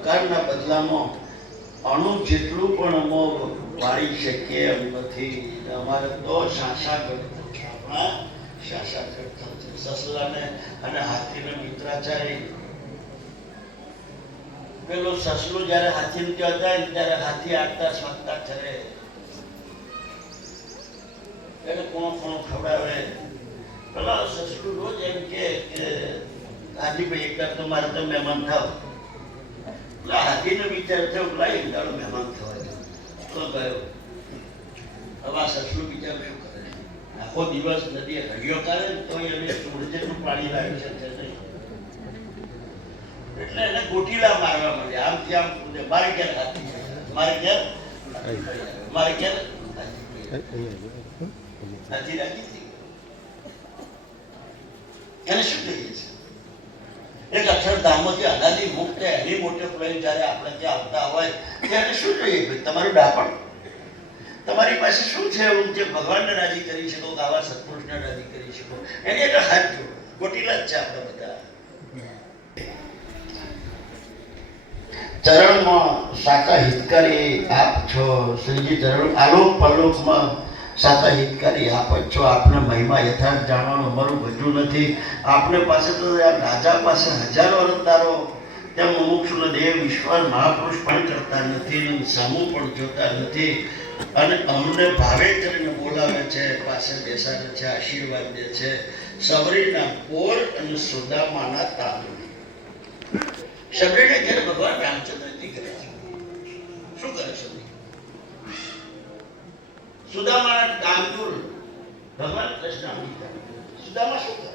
ઉપકારના બદલામાં અણુ જેટલું પણ અમે વાળી શકીએ એમ નથી. અમારે તો શાસા કરતા આપણા શાસા કરતા છે. સસલાને અને હાથીને મિત્રાચારી. પેલો સસલું જયારે હાથીને ત્યાં જાય ત્યારે હાથી આગતા સ્વાગતા કરે. એને કોણ ખવડાવે. પેલા સસલું રોજ એમ કે હાથીભાઈ એકવાર તો મારે તો મહેમાન થાવ. હાથીનો વિચાર થયો એક દાડો મહેમાન થવા તો ગયો. હવે આ સસલું વિચાર શું કરે? આખો દિવસ નદી હરિયો કરે તો એને થોડું જેટલું પાણી લાવી શકે નહીં. એટલે એને ગોટીલા મારવા માંડ્યા. આમથી આમ મારે ક્યારે હાથી, મારે ક્યારે મારે ક્યારે હાથી રાખી હતી. એને શું કહીએ છીએ? એક અક્ષરધામમાંથી અનાદિ મુક્ત એની મોટે પ્લેન જ્યારે આપણે ત્યાં આવતા હોય ત્યારે શું જોઈએ? તમારું ડાપણ, તમારી પાસે શું છે એવું જે ભગવાનને રાજી કરી શકો, આવા સત્પુરુષને રાજી કરી શકો? એની એટલે હાથ જોડો. ગોટીલા જ છે આપણે બધા. ચરણમાં સાચા હિતકારી આપ છો શ્રીજી. ચરણ આલોક પરલોકમાં સાચા હિતકારી આપ જ છો. આપને મહિમા યથાર્થ જાણવાનું અમારું વધ્યું નથી. આપને પાસે તો રાજા પાસે હજારો અરજદારો, તેમ મુમુક્ષુનો દેવ ઈશ્વર મહાપુરુષ પણ કરતા નથી, સમૂહ પણ જોતા નથી. અને અમને ભાવે કરીને બોલાવે છે, પાસે બેસાડે છે, આશીર્વાદ દે છે. સબરીના પોર અને સુદામાના તાંદુલ. સબરીને ઘેર ભગવાન રામચંદ્ર કરે છે. શું કરે સબરી? સુદામાના તાંદુલ ભગવાન કૃષ્ણ. સુદામા શું કરે?